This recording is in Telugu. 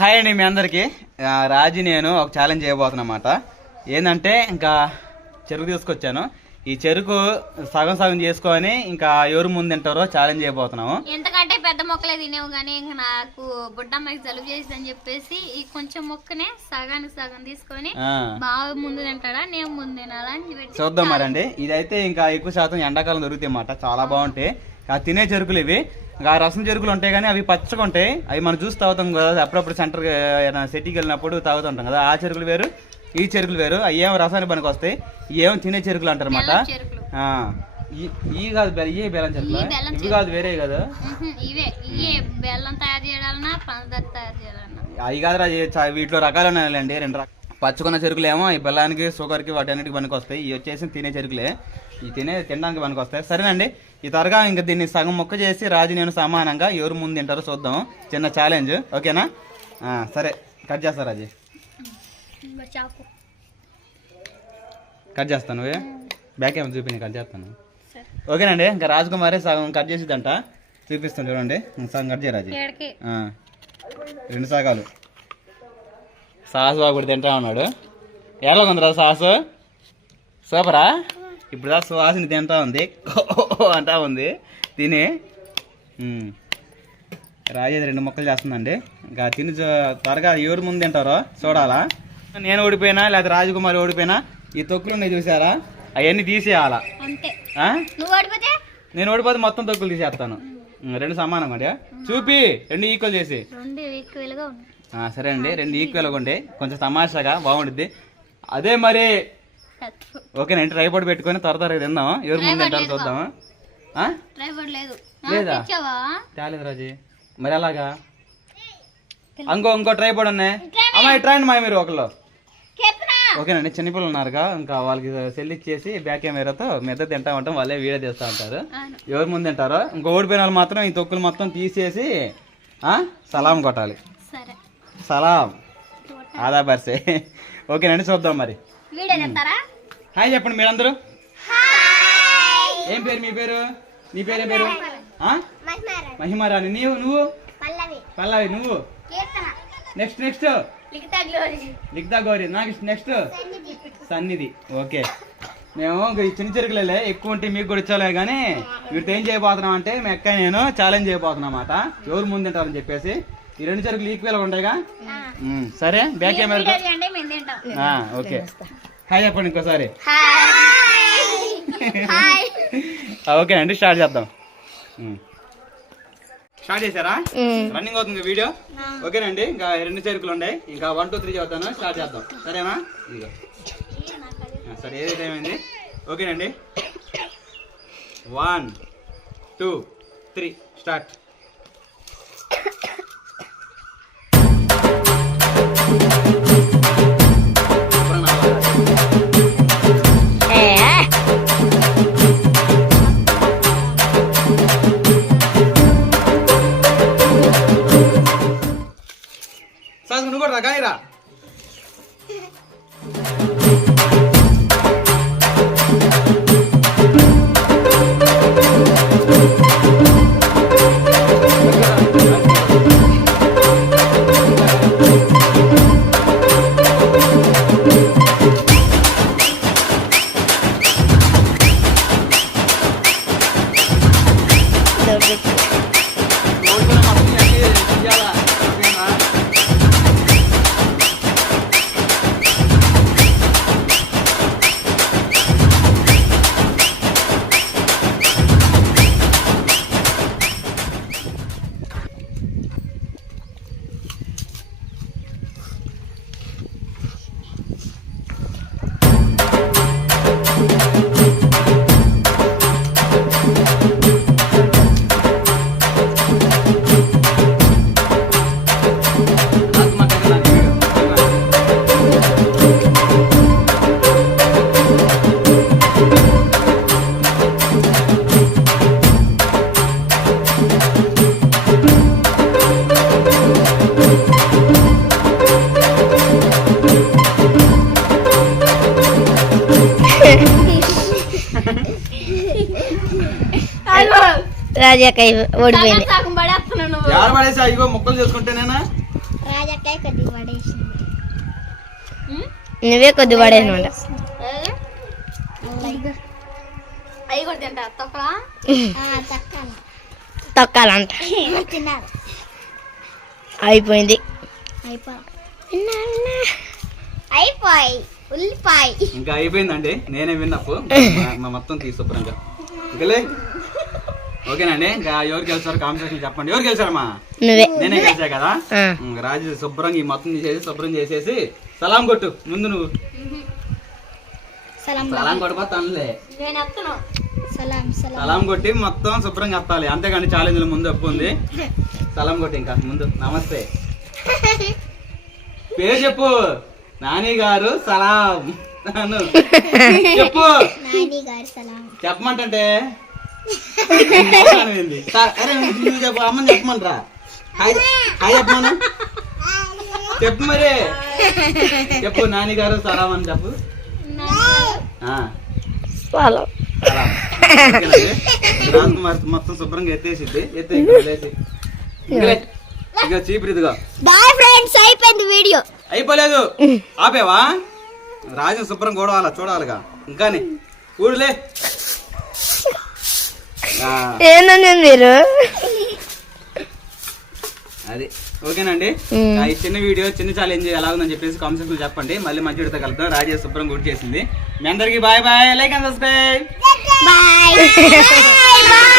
హాయ్ అండి మీ అందరికి. రాజీ నేను ఒక ఛాలెంజ్ చేయబోతున్నమాట ఏంటంటే ఇంకా చెరుకు తీసుకొచ్చాను. ఈ చెరుకు సగం సగం చేసుకొని ఇంకా ఎవరు ముందు తింటారో ఛాలెంజ్ చేయబోతున్నాము. ఎంతకంటే పెద్ద మొక్కలే తినేవు కానీ ఇంక నాకు బుడ్డమ్మకి జలుబు చేసిందని చెప్పేసి ఈ కొంచెం మొక్కనే సగానికి సగం తీసుకొని బాగా ముందు తింటాడా నేను ముందు తినాలా అని పెట్టి చూద్దాం మరండి. ఇదైతే ఇంకా ఎక్కువ శాతం ఎండాకాలం దొరుకుతాయి అన్నమాట. చాలా బాగుంటాయి. తినే చెరుకులు ఇవి. ఆ రసం చెరుకులు ఉంటాయి కానీ అవి పచ్చగా ఉంటాయి. అవి మనం జ్యూస్ తాగుతాం కదా అప్పుడప్పుడు సెంటర్ సిటీకి వెళ్ళినప్పుడు తాగుతుంటాం కదా. ఆ చెరుకులు వేరు ఈ చెరుకులు వేరు. అవి ఏమో రసానికి పనికి వస్తాయి. ఏమో తినే చెరుకులు అంటారు చెరుకులు. ఈ కాదు ఇవే బెల్లం బెల్లం ఇవి కాదు వేరే కదా? ఉహుం, ఇవే ఇవే బెల్లం తయారు చేయాలన్నా పంచదార తయారు చేయాలన్నా. అవి కాదు వీటిలో రకాలు ఉన్నాయండి రెండు రకాలు. పచ్చుకున్న చెరుకులు ఏమో ఈ బెల్లానికి షుగర్కి వాటి అన్నిటికి పనికి వస్తాయి ఇవి వచ్చేసి తినే చెరుకులే. ఈ తినే తినడానికి పనికి వస్తాయి సరేనండి. ఈ త్వరగా ఇంకా దీన్ని సగం మొక్క చేసి రాజు నేను సమానంగా ఎవరు ముందు తింటారో చూద్దాం. చిన్న ఛాలెంజ్ ఓకేనా? సరే. కట్ చేస్తా రాజు. కట్ చేస్తాను బ్యాక్ ఏమో చూపించి కట్ చేస్తాను. ఓకేనండి. ఇంకా రాజకుమారి సగం కట్ చేసిద్దంట. చూపిస్తాను చూడండి. సగం కట్ చేయ రాజు. ఏడకి? ఆ, రెండు సాగాలు. సాసు బాగుడు తింటా ఉన్నాడు. ఎలా ఉందిరా సాసు? సూపరా? ఇప్పుడు దా సువాసన తింటా ఉంది. అంటా ఉంది. తిని. రాజేది రెండు ముక్కలు చేస్తుందండి. ఇంకా తిని త్వరగా ఎవరు ముందు తింటారో చూడాలా? నేను ఓడిపోయినా లేదా రాజకుమారి ఓడిపోయినా ఈ తొక్కులు ఉన్నాయి చూసారా? అవన్నీ తీసేయాలా? నేను ఓడిపోతే మొత్తం తొక్కులు తీసేస్తాను. రెండు సమానం మరి చూపి రెండు ఈక్వల్ చేసి. సరే అండి రెండు ఈక్వల్గా ఉండే కొంచెం తమాషాగా బాగుంటుంది అదే మరి ఓకేనండి ట్రైపోర్డ్ పెట్టుకొని త్వర త్వరగా తిందాం ఎవరు ముందు తింటారో చూద్దామా? లేదు. తేలేదు రాజీ. మరి అలాగా ఇంకో ఇంకో ట్రైపోర్డ్ ఉన్నాయి అమ్మాయి ట్రైన్ మా మీరు ఒకళ్ళు. ఓకేనండి చిన్నపిల్లలు ఉన్నారుగా ఇంకా వాళ్ళకి సెల్ ఇచ్చేసి బ్యాక్ కెమెరాతో మెత్త తింటా ఉంటాం వాళ్ళే వీడియో తీస్తూ ఉంటారు. ఎవరు ముందు తింటారో ఇంకో ఓడిపోయిన వాళ్ళు మాత్రం ఈ తొక్కులు మొత్తం తీసేసి సలాం కొట్టాలి. సలాం. ఆదా బర్సే. ఓకేనండి చూద్దాం మరి. హాయ్ చెప్పండి మీరందరూ. ఏం పేరు మీ పేరు? నీ పేరు ఏం పేరు? మహిమారాణి. నీవు నువ్వు? పల్లవి. నువ్వు? నెక్స్ట్ నెక్స్ట్ లిఖిత గౌరి నాకు నెక్స్ట్ సన్నిధి. ఓకే. మేము చిన్న చెరుకులే ఎక్కువ ఉంటే మీకు కూడా ఇచ్చాలే కానీ వీటితో ఏం చేయబోతున్నాం అంటే మీ అక్క నేను ఛాలెంజ్ చేయబోతున్నా అన్నమాట. ఎవరు ముందు తింటారని చెప్పేసి. ఈ రెండు చెరుకులు ఈక్వల్ ఉంటాయిగా? సరే బ్యాక్ కెమెరా ఓకే. హాయ్ చెప్పండి ఇంకోసారి. ఓకే అండి స్టార్ట్ చేద్దాం. స్టార్ట్ చేశారా? రన్నింగ్ అవుతుంది వీడియో? ఓకేనండి ఇంకా రెండు చెరుకులు ఉన్నాయి. ఇంకా వన్ టూ త్రీ చదువుతాను స్టార్ట్ చేద్దాం. సరేనా? ఇదిగో. సరే ఏదైతే ఏమైంది ఓకేనండి. One two three start sir నువ్వు రాజాక ఓడిపోయింది. సగం పడేస్తున్నావు నువ్వు. ఎవరు పడేసా ఇగో ముక్కలు చేసుకుంటేనేనా రాజక్కాయ కొద్దిగా పడేసింది? నువ్వే కొద్ది తక్కల? తొక్కాలంట. అయిపోయింది. అయిపోయి అయిపోయి ఉల్లిపాయ. ఇంకా అయిపోయిందండి. నేనే విన్నప్పు. మొత్తం తీసి శుభ్రంగా. ఇంకలే ఓకేనండి ఇంకా ఎవరు గెలిచారు కాంపిటీషన్ చెప్పండి. ఎవరు గెలిచారమ్మా? నువ్వే. నేనే గెలిచా కదా? రాజు శుభ్రంగా ఈ మొత్తం తీసేసి శుభ్రం చేసేసి సలాం కొట్టు. ముందు నువ్వు. సలాం నేను ఎత్తను. సలాం సలాం. సలాం కొట్టి మొత్తం శుభ్రంగా ఎత్తాలి అంతేగాని ఛాలెంజ్ ముందు అప్పు ఉంది. సలాం కొట్టి ఇంకా ముందు. నమస్తే. పేరు చెప్పు. నాని గారు సలాం. అను. చెప్పు. నాని గారి సలాం. చెప్పమంటే అమ్మని చెప్పమంటరా హాయ్ చెప్పమను చెప్పు మరి. చెప్పు నాని గారు సలాం అని చెప్పు? రాజు మొత్తం శుభ్రంగా ఎత్తేసిద్ది. ఎత్తే ఇక్కడ వదిలేసి. ఇంకలే. ఇక చీపురు ఇదిగో. బాయ్ ఫ్రెండ్స్ అయిపోయింది వీడియో. అయిపోలేదు. ఆపేవా? రాజు శుభ్రం కూడవాలా చూడాలిగా. ఇంకాని. ఊడులే ఆ, ఏందండి మీరు? అది. ఓకేనండి? ఈ చిన్న వీడియో చిన్న ఛాలెంజ్ ఎలా ఉందని చెప్పేసి కామెంట్ సెక్షన్ చెప్పండి. మళ్ళీ మంచి వీడియోతో కలుద్దాం. రాజే శుభ్రం గుర్తు చేసింది. మీ అందరికి bye bye. Like and subscribe. Bye. Bye.